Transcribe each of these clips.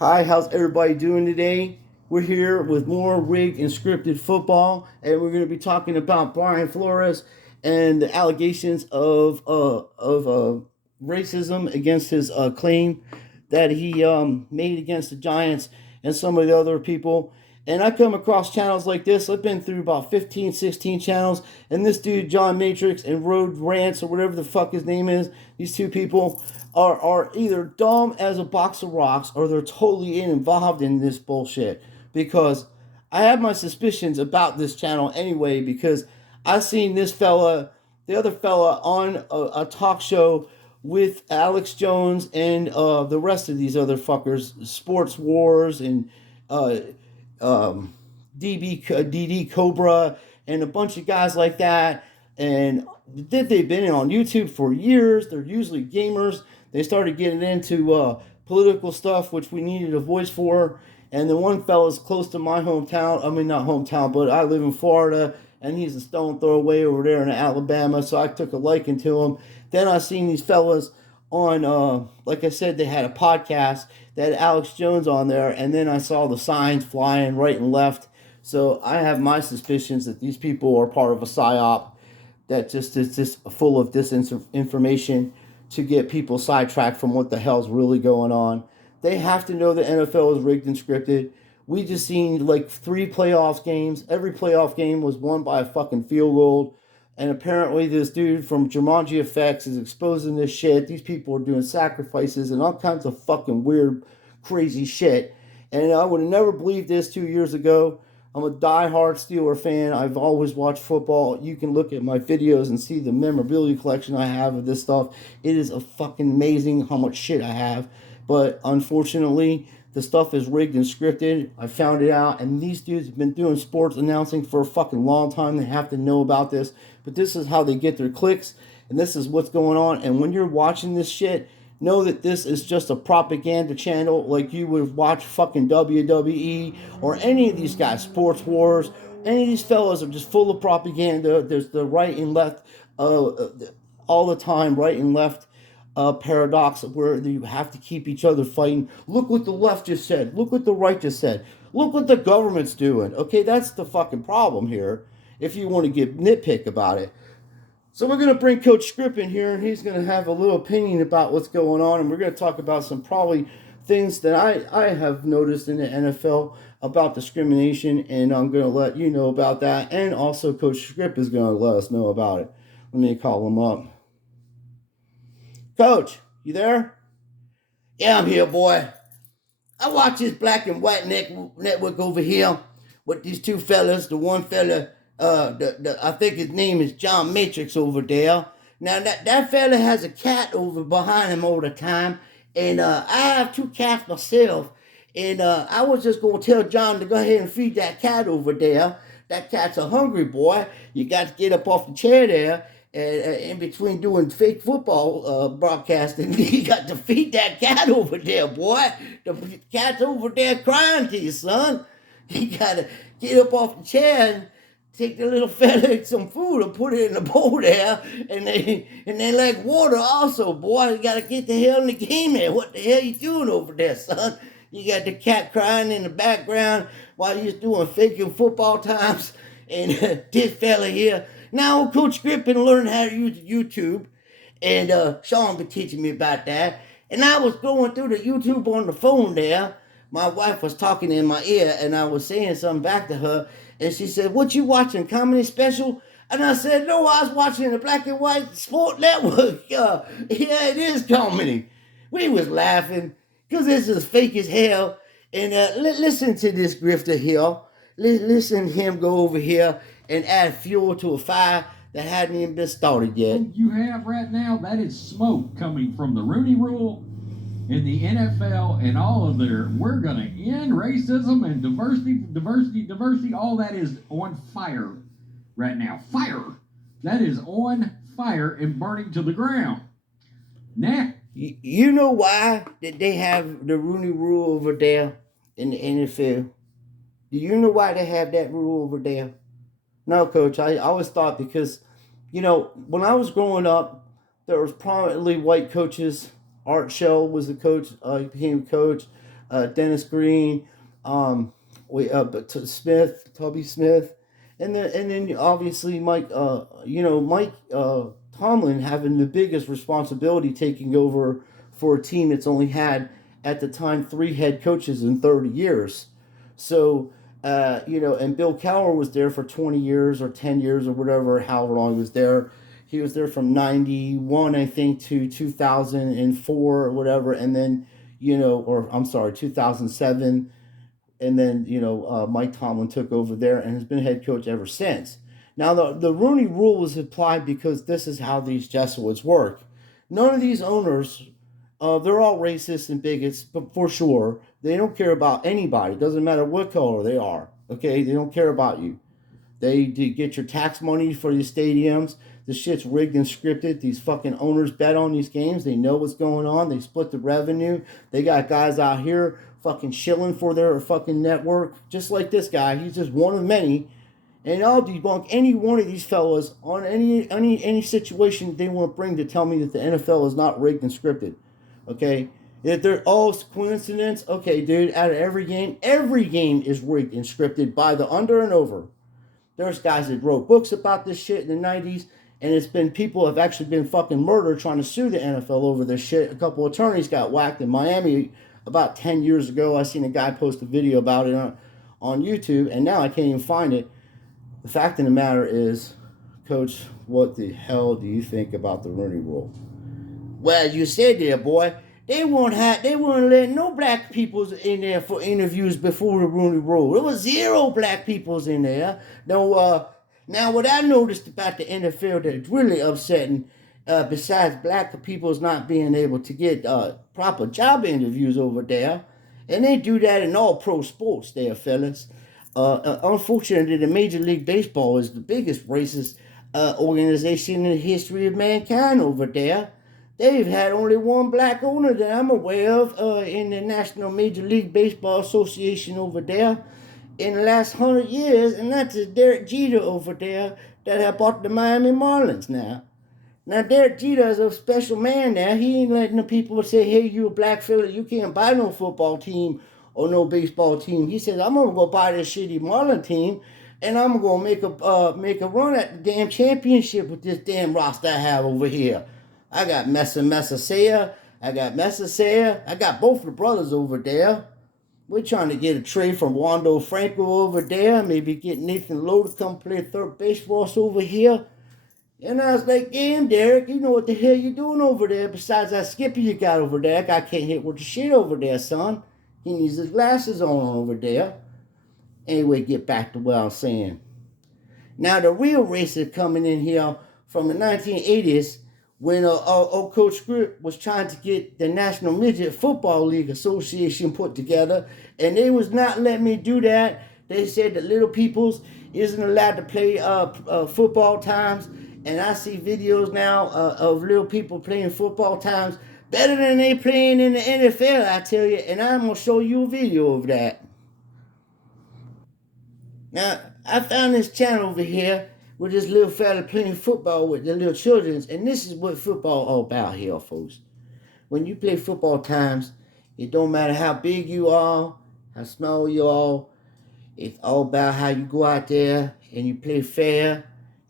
Hi, how's everybody doing today? We're here with more rigged and scripted football, and we're going to be talking about Brian Flores and the allegations of racism against his claim that he made against the Giants and some of the other people. And I come across channels like this. I've been through about 15, 16 channels, and this dude, John Matrix and Road Rants, or whatever the fuck his name is, these two people are either dumb as a box of rocks or they're totally involved in this bullshit. Because I have my suspicions about this channel anyway, because I seen this fella, the other fella, on a talk show with Alex Jones and the rest of these other fuckers, Sports Wars and uh, DD Cobra and a bunch of guys like that. And they've been on YouTube for years. They're usually gamers. They started getting into political stuff, which we needed a voice for. And the one fella's close to my hometown. I mean, not hometown, but I live in Florida, and he's a stone throw away over there in Alabama. So I took a liking to him. Then I seen these fellas on, like I said, they had a podcast that had Alex Jones on there, and then I saw the signs flying right and left. So I have my suspicions that these people are part of a psyop that just is just full of disinformation to get people sidetracked from what the hell's really going on. They have to know the NFL is rigged and scripted. We just seen like 3 playoff games. Every playoff game was won by a fucking field goal. And apparently this dude from Jumanji Effects is exposing this shit. These people are doing sacrifices and all kinds of fucking weird, crazy shit. And I would have never believed this 2 years ago. I'm a die-hard Steeler fan. I've always watched football. You can look at my videos and see the memorabilia collection I have of this stuff. It is a fucking amazing how much shit I have. But unfortunately, the stuff is rigged and scripted. I found it out. And these dudes have been doing sports announcing for a fucking long time. They have to know about this. But this is how they get their clicks. And this is what's going on. And when you're watching this shit, know that this is just a propaganda channel like you would watch fucking WWE or any of these guys, Sports Wars. Any of these fellas are just full of propaganda. There's the right and left, all the time, right and left paradox where you have to keep each other fighting. Look what the left just said. Look what the right just said. Look what the government's doing. Okay, that's the fucking problem here. If you want to get nitpick about it. So we're going to bring Coach Scripp in here, and he's going to have a little opinion about what's going on, and we're going to talk about some probably things that I have noticed in the NFL about discrimination, and I'm going to let you know about that, and also Coach Scripp is going to let us know about it. Let me call him up. Coach, you there? Yeah, I'm here, boy. I watch this black and white network over here with these two fellas. The one fella, I think his name is John Matrix over there. Now that fella has a cat over behind him all the time, and I have 2 cats myself. And I was just gonna tell John to go ahead and feed that cat over there. That cat's a hungry boy. You got to get up off the chair there. And in between doing fake football broadcasting, you got to feed that cat over there, boy. The cat's over there crying to you, son. You got to get up off the chair and take the little fella some food and put it in the bowl there. And they like water also, boy. You got to get the hell in the game there. What the hell you doing over there, son? You got the cat crying in the background while you're doing faking football times. And this fella here. Now, Coach Griffin learned how to use YouTube, and Sean been teaching me about that. And I was going through the YouTube on the phone there. My wife was talking in my ear, and I was saying something back to her. And she said, "What you watching, comedy special?" And I said, "No, I was watching the black and white sport network. Yeah, it is comedy." We was laughing, because this is fake as hell. And listen to this grifter here. Listen to him go over here and add fuel to a fire that hadn't even been started yet. You have right now, that is smoke coming from the Rooney Rule and the NFL and all of their, we're going to end racism and diversity. All that is on fire right now. Fire. That is on fire and burning to the ground. Now, you know why that they have the Rooney Rule over there in the NFL? Do you know why they have that rule over there? No, Coach. I always thought because, when I was growing up, there was prominently white coaches. Art Shell was the coach. He became a coach. Dennis Green, Smith, Toby Smith, and then obviously Mike Tomlin having the biggest responsibility, taking over for a team that's only had at the time 3 head coaches in 30 years. So and Bill Cowher was there for 20 years or 10 years or whatever, however long he was there. He was there from 91, I think, to 2004 or whatever, and then, or I'm sorry, 2007. And then, Mike Tomlin took over there and has been head coach ever since. Now, the Rooney Rule was applied because this is how these Jesuits work. None of these owners, they're all racist and bigots, but for sure. They don't care about anybody. It doesn't matter what color they are. Okay? They don't care about you. They get your tax money for these stadiums. The shit's rigged and scripted. These fucking owners bet on these games. They know what's going on. They split the revenue. They got guys out here fucking shilling for their fucking network. Just like this guy. He's just one of many. And I'll debunk any one of these fellas on any situation they want to bring to tell me that the NFL is not rigged and scripted. Okay? If they're all coincidence, okay, dude, out of every game is rigged and scripted by the under and over. There's guys that wrote books about this shit in the 90s, and it's been people have actually been fucking murdered trying to sue the NFL over this shit. A couple attorneys got whacked in Miami about 10 years ago. I seen a guy post a video about it on YouTube, and now I can't even find it. The fact of the matter is, Coach, what the hell do you think about the Rooney Rule? Well, as you said there, boy, they won't let no black peoples in there for interviews before the Rooney Rule. There was 0 black peoples in there. Now what I noticed about the NFL that's really upsetting, besides black people's not being able to get proper job interviews over there, and they do that in all pro sports there, fellas. Unfortunately, the Major League Baseball is the biggest racist organization in the history of mankind over there. They've had only one black owner that I'm aware of in the National Major League Baseball Association over there in the last 100 years, and that's Derek Jeter over there that have bought the Miami Marlins now. Now, Derek Jeter is a special man now. He ain't letting the people say, hey, you a black fella, you can't buy no football team or no baseball team. He says, I'm going to go buy this shitty Marlin team, and I'm going to make a run at the damn championship with this damn roster I have over here. I got Messasea. I got both the brothers over there. We're trying to get a trade from Wando Franco over there. Maybe get Nathan Lowe to come play third base for us over here. And I was like, damn, Derek, you know what the hell you doing over there besides that skipper you got over there? That guy can't hit with the shit over there, son. He needs his glasses on over there. Anyway, get back to what I was saying. Now, the real racist coming in here from the 1980s when old Coach Script was trying to get the National Midget Football League Association put together, and they was not letting me do that. They said that little peoples isn't allowed to play football times, and I see videos now of little people playing football times better than they playing in the NFL, I tell you, and I'm going to show you a video of that. Now, I found this channel over here with this little fella playing football with the little children, and this is what football all about here, folks. When you play football times, it don't matter how big you are, how small you are, it's all about how you go out there and you play fair,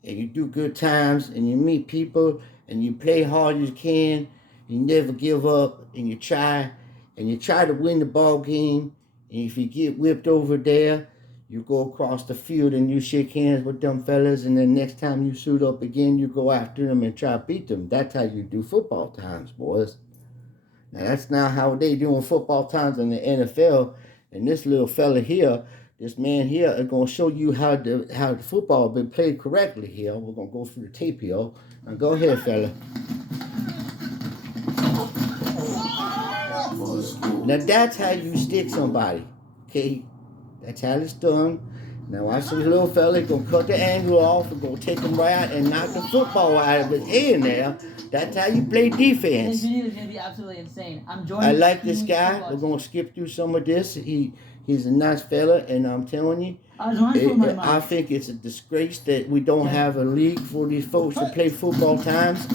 and you do good times, and you meet people, and you play hard as you can, you never give up, and you try to win the ball game, and if you get whipped over there, you go across the field and you shake hands with them fellas, and then next time you suit up again, you go after them and try to beat them. That's how you do football times, boys. Now, that's not how they doing football times in the NFL. And this little fella here, this man here, is going to show you how the football has been played correctly here. We're going to go through the tape here. Now, go ahead, fella. Now, that's how you stick somebody, okay? That's how it's done. Now watch this little fella gonna cut the angle off and gonna take him right out and knock the football out of his head now. That's how you play defense. This video is gonna be absolutely insane. I'm joining. I like this guy. We're gonna skip through some of this. He's a nice fella, and I'm telling you, I think it's a disgrace that we don't have a league for these folks to play football times.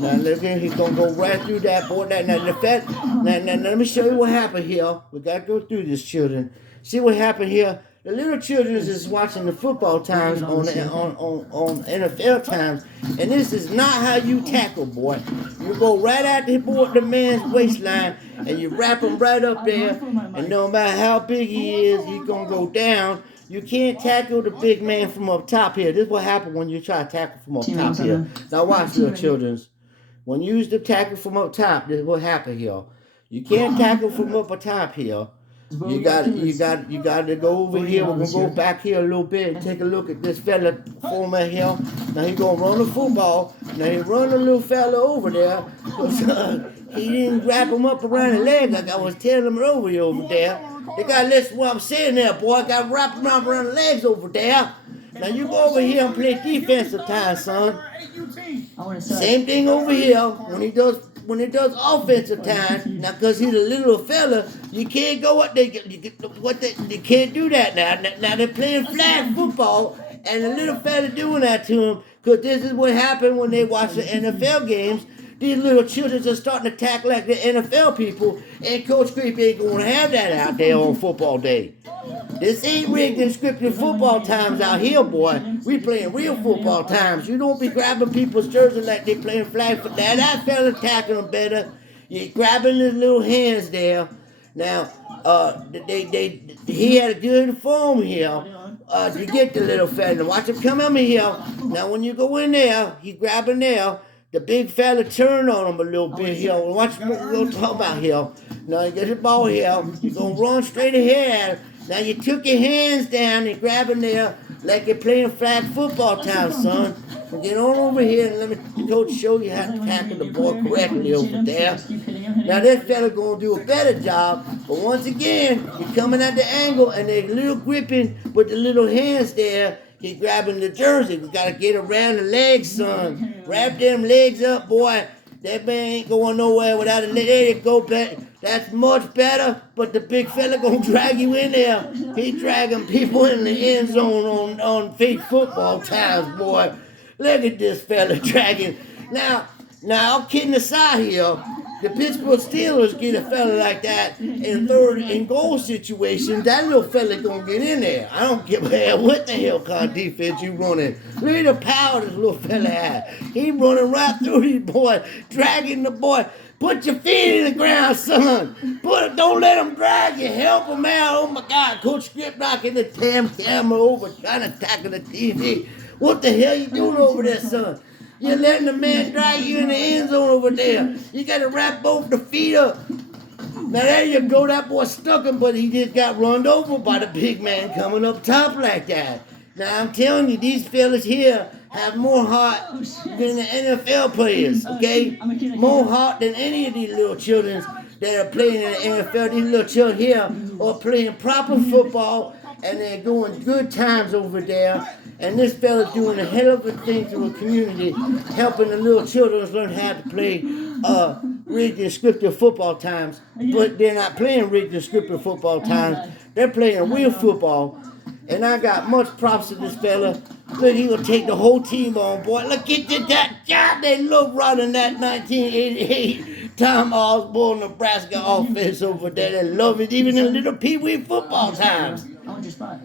Now look at, he's gonna go right through that boy. Now the fact. Now let me show you what happened here. We gotta go through this, children. See what happened here. The little children is watching the football times on NFL times, and this is not how you tackle, boy. You go right at the man's waistline, and you wrap him right up there, and no matter how big he is, he's gonna go down. You can't tackle the big man from up top here. This is what happened when you try to tackle from up top here. Now watch, little children. When you use the tackle from up top, this is what happened here. You can't tackle from up top here. You got to go over here. We're gonna go back here a little bit and take a look at this fella former here. Now he gonna run the football. Now he run the little fella over there. He didn't wrap him up around the leg like I was telling him over there. They gotta listen to what I'm saying there, boy. I gotta wrap him up around the legs over there. Now you go over here and play defensive time, son. Same thing over here when he does offensive time. Now, cause he's a little fella, you can't go they can't do that now. Now they're playing flag football, and the little fella doing that to him. Cause this is what happened when they watch the NFL games. These little children are starting to attack like the NFL people, and Coach Creep ain't gonna have that out there on football day. This ain't rigged and scripted football times out here, boy. We playing real football times. You don't be grabbing people's jerseys like they playing flag football. Now that fella tackling them better. You're grabbing his little hands there. Now, he had a good form here to get the little fella. Watch him come over here. Now when you go in there, he grabbing there. The big fella turned on him a little bit here. Watch what we're going to talk about here. Now you get the ball here. You're going to run straight ahead. Now you took your hands down and grabbing there like you're playing flag football time, son. So get on over here and let me coach show you how to tackle the ball correctly over there. Now this fella going to do a better job. But once again, you're coming at the angle and they're a little gripping with the little hands there. He's grabbing the jersey. We got to get around the legs, son. Wrap them legs up, boy. That man ain't going nowhere without a leg. There you go, that's much better. But the big fella gonna drag you in there. He dragging people in the end zone on fake football times, boy. Look at this fella dragging. Now, all kidding aside here, the Pittsburgh Steelers get a fella like that in third and goal situation. That little fella gonna get in there. I don't give a hell what the hell kind of defense you running. Look at the power this little fella has. He running right through these boys, dragging the boy. Put your feet in the ground, son. Don't let him drag you. Help him out. Oh my God, Coach Script knocking the damn camera over, trying to tackle the TV. What the hell you doing over there, son? You're letting the man drag you in the end zone over there. You got to wrap both the feet up. Now there you go. That boy stuck him, but he just got run over by the big man coming up top like that. Now I'm telling you, these fellas here have more heart than the NFL players, okay? More heart than any of these little children that are playing in the NFL. These little children here are playing proper football, and they're doing good times over there. And this fella's doing a hell of a thing to the community, helping the little children learn how to play rigged and scripted football times. But they're not playing rigged and scripted football times. They're playing real football. And I got much props to this fella. Look, he will take the whole team on, boy. Look at that. God, they love running that 1988 Tom Osborne, Nebraska offense over there. They love it, even in little pee-wee football times. I want your spot.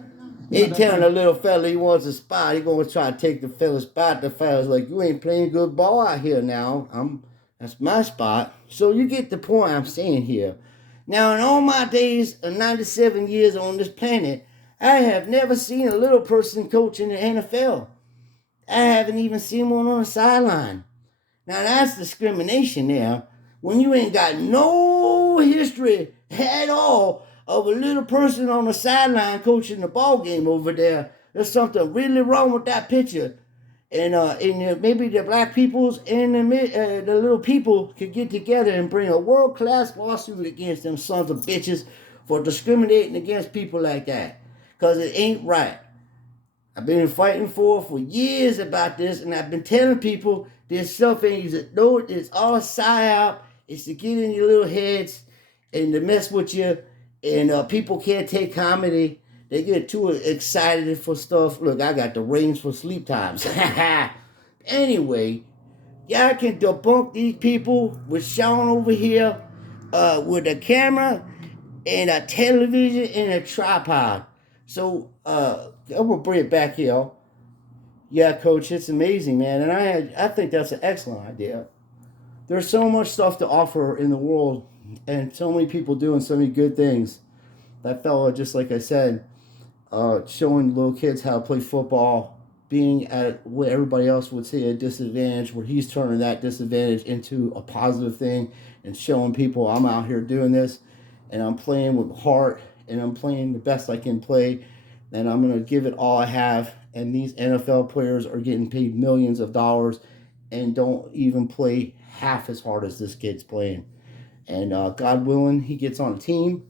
He telling the little fella he wants a spot. He gonna try to take the fella's spot. The fella's like, you ain't playing good ball out here now. That's my spot. So you get the point I'm saying here. Now, in all my days of 97 years on this planet, I have never seen a little person coach in the NFL. I haven't even seen one on the sideline. Now, that's discrimination there. When you ain't got no history at all of a little person on the sideline coaching the ball game over there, there's something really wrong with that picture. And maybe the black peoples and the little people could get together and bring a world-class lawsuit against them sons of bitches for discriminating against people like that. Because it ain't right. I've been fighting for years about this, and I've been telling people this stuff ain't, no, it's all a psyop. It's to get in your little heads and to mess with you. And people can't take comedy. They get too excited for stuff. Look, I got the reins for sleep times. Anyway, Yeah, I can debunk these people with Sean over here with a camera and a television and a tripod. So I'm gonna bring it back here. Yeah, coach, it's amazing, man, and I think that's an excellent idea. There's so much stuff to offer in the world, and so many people doing so many good things. That fella, just like I said, showing little kids how to play football, being at what everybody else would say a disadvantage, where he's turning that disadvantage into a positive thing and showing people I'm out here doing this and I'm playing with heart and I'm playing the best I can play and I'm going to give it all I have. And these NFL players are getting paid millions of dollars and don't even play half as hard as this kid's playing. And God willing, he gets on a team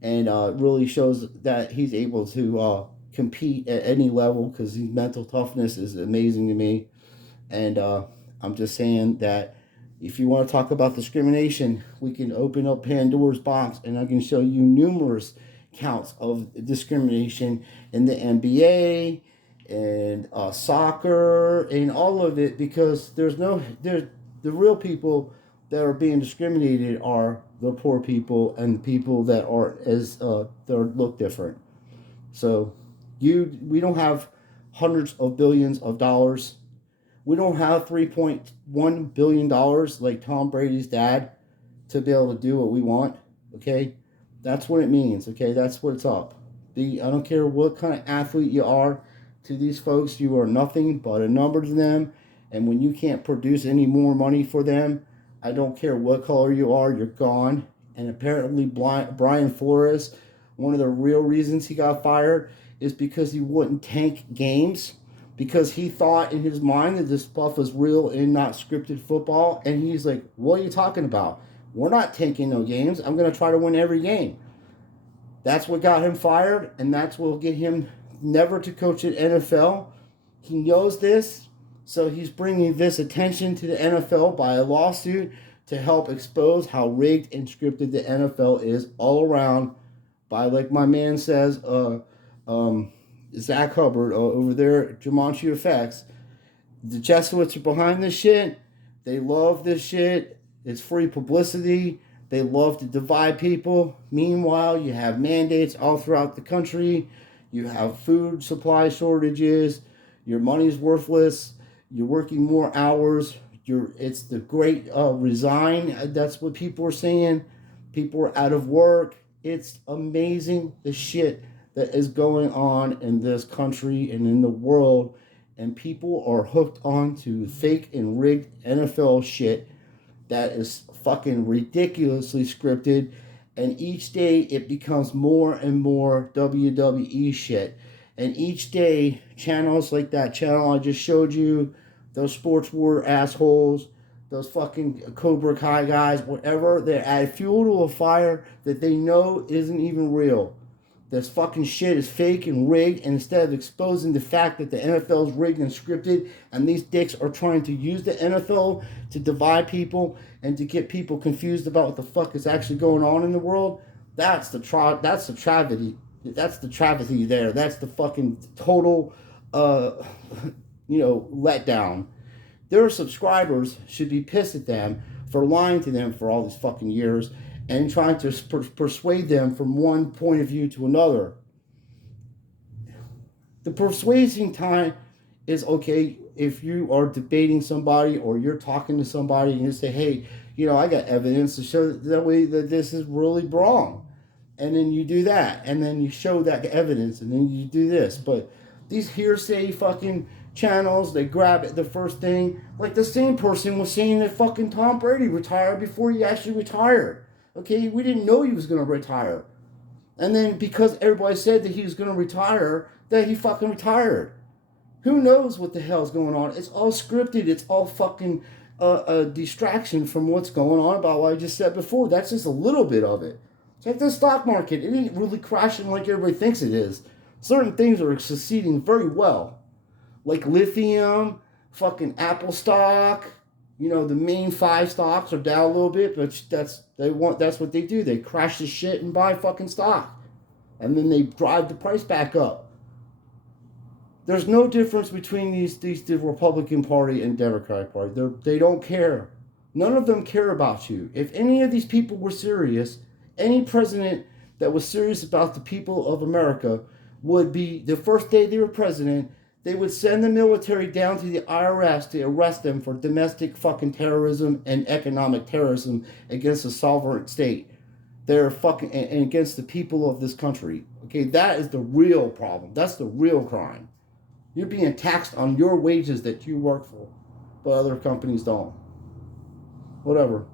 and really shows that he's able to compete at any level because his mental toughness is amazing to me. And I'm just saying that if you want to talk about discrimination, we can open up Pandora's box and I can show you numerous counts of discrimination in the NBA and soccer and all of it because there's the real people that are being discriminated are the poor people and people that are as that look different. So we don't have hundreds of billions of dollars. We don't have $3.1 billion like Tom Brady's dad to be able to do what we want. Okay, that's what it means. Okay, that's what it's up. I don't care what kind of athlete you are. To these folks, you are nothing but a number to them. And when you can't produce any more money for them, I don't care what color you are, you're gone. And apparently, Brian Flores, one of the real reasons he got fired is because he wouldn't tank games because he thought in his mind that this stuff was real and not scripted football. And he's like, what are you talking about? We're not tanking no games. I'm going to try to win every game. That's what got him fired, and that's what will get him never to coach at NFL. He knows this, so he's bringing this attention to the NFL by a lawsuit to help expose how rigged and scripted the NFL is all around by, like my man says, Zach Hubbard over there at Jumanji Effects. The Jesuits are behind this shit. They love this shit. It's free publicity. They love to divide people. Meanwhile, you have mandates all throughout the country. You have food supply shortages. Your money's worthless. You're working more hours. It's the great resign. That's what people are saying. People are out of work. It's amazing the shit that is going on in this country and in the world. And people are hooked on to fake and rigged NFL shit that is fucking ridiculously scripted. And each day it becomes more and more WWE shit. And each day, channels like that channel I just showed you, those sports war assholes, those fucking Cobra Kai guys, whatever, they add fuel to a fire that they know isn't even real. This fucking shit is fake and rigged, and instead of exposing the fact that the NFL is rigged and scripted, and these dicks are trying to use the NFL to divide people and to get people confused about what the fuck is actually going on in the world, that's the tragedy. That's the travesty there. That's the fucking total, letdown. Their subscribers should be pissed at them for lying to them for all these fucking years and trying to persuade them from one point of view to another. The persuasion time is okay if you are debating somebody or you're talking to somebody and you say, hey, I got evidence to show that way that this is really wrong. And then you do that. And then you show that evidence and then you do this. But these hearsay fucking channels, they grab it the first thing. Like the same person was saying that fucking Tom Brady retired before he actually retired. Okay, we didn't know he was going to retire. And then because everybody said that he was going to retire, that he fucking retired. Who knows what the hell's going on? It's all scripted. It's all fucking a distraction from what's going on about what I just said before. That's just a little bit of it. It's like the stock market. It ain't really crashing like everybody thinks it is. Certain things are succeeding very well. Like lithium, fucking Apple stock. The main 5 stocks are down a little bit, but that's what they do. They crash the shit and buy fucking stock. And then they drive the price back up. There's no difference between the Republican Party and Democratic Party. They don't care. None of them care about you. If any of these people were serious, any president that was serious about the people of America would be, the first day they were president, they would send the military down to the IRS to arrest them for domestic fucking terrorism and economic terrorism against a sovereign state. They're fucking, and against the people of this country. Okay, that is the real problem. That's the real crime. You're being taxed on your wages that you work for, but other companies don't. Whatever.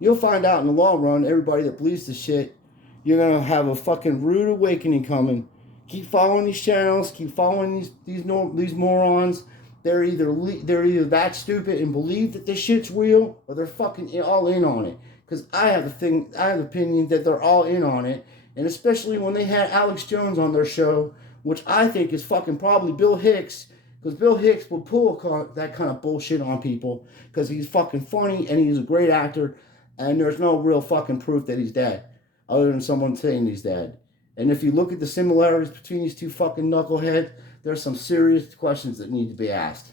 You'll find out in the long run, everybody that believes this shit, you're going to have a fucking rude awakening coming. Keep following these channels, keep following these morons. They're either that stupid and believe that this shit's real, or they're fucking all in on it. Because I have the opinion that they're all in on it, and especially when they had Alex Jones on their show, which I think is fucking probably Bill Hicks, because Bill Hicks will pull that kind of bullshit on people, because he's fucking funny and he's a great actor, and there's no real fucking proof that he's dead, other than someone saying he's dead. And if you look at the similarities between these two fucking knuckleheads, there's some serious questions that need to be asked.